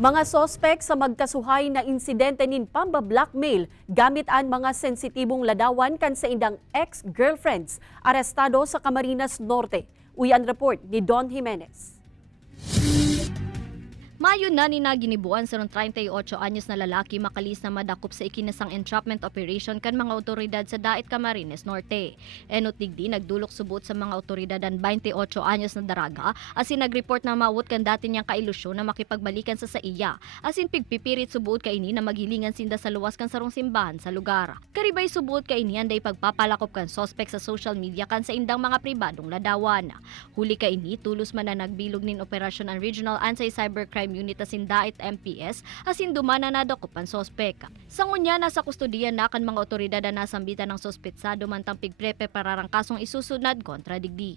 Mga sospek sa magkasuhay na insidente nin pamba-blackmail gamit ang mga sensitibong ladawan kan sa indang ex-girlfriends arestado sa Camarines Norte. Uyan report ni Don Jimenez. Mayo na ginibuan sa 38 anyos na lalaki makalis na madakop sa ikinasang entrapment operation kan mga otoridad sa Dait Camarines Norte. Enot digdi nagdulok subot sa mga otoridad ang 28 anyos na daraga asin nagreport na mawut kan dati niyang kailusyon na makipagbalikan sa iya. Asin pigpipirit subot ka ini na maghilingan sinda sa luwas kan sarong simbahan sa lugar. Karibay subot ka ini anday pagpapalakop kan sospek sa social media kan sa indang mga pribadong ladawan. Huli ka ini tulos man na nagbilog nin operasyon ang Regional Anti-Cybercrime Unit asin Dait MPS asin dumana na dakupan sospek. Sa ngunya nasa kustodiyan na kan mga otoridad na nasambitan ng sospetsado mantang pigprepe para rang kasong isusunad kontra digdi.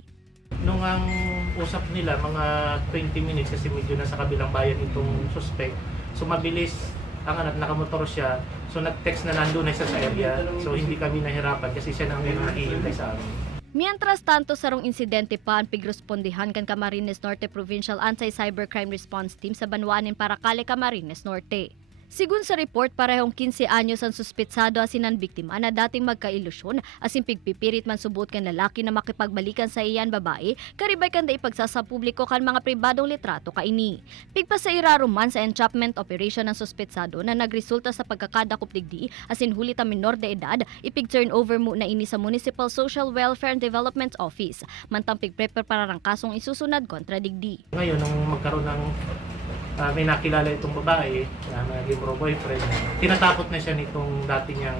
Nung ang usap nila mga 20 minutes kasi medyo nasa kabilang bayan itong suspect. So mabilis ang anak nakamotor siya. So nag-text na nandun na siya sa area. So hindi kami nahirapan kasi siya nang naghihintay sa amin. Mientras tanto sarong insidente pa ang pigrespondihan kan Camarines Norte Provincial Anti-Cybercrime Response Team sa Banwanin Paracale, Camarines Norte. Sigun sa report, parehong 15 anyos ang suspetsado asin ang biktima na dating magkailusyon asin pigpipirit man subot kan lalaki na makipagbalikan sa iyan babae, karibay kan da ipagsasapubliko kan mga pribadong litrato kaini. Pigpasairaro man sa entrapment operation ng suspetsado na nagresulta sa pagkakadakop digdi asin huli ta minor de edad, ipig-turn over mo na ini sa Municipal Social Welfare and Development Office, mantang pigprepare para ng kasong isusunod kontra digdi. Ngayon, nung magkaroon ng may nakilala itong babae na naging boyfriend, tinatakot na siya nitong dati niyang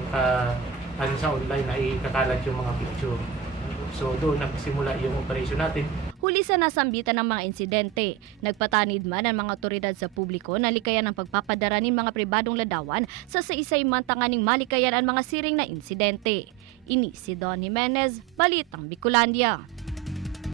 sa online na ikakalat yung mga picture. So doon nagsimula yung operation natin. Huli sa nasambitan ng mga insidente, nagpatanid man ang mga otoridad sa publiko na likayan ang pagpapadara ng mga pribadong ladawan sa isa-isay mantanganing malikayan ang mga siring na insidente. Ini si Don Jimenez, Balitang Bicolandia.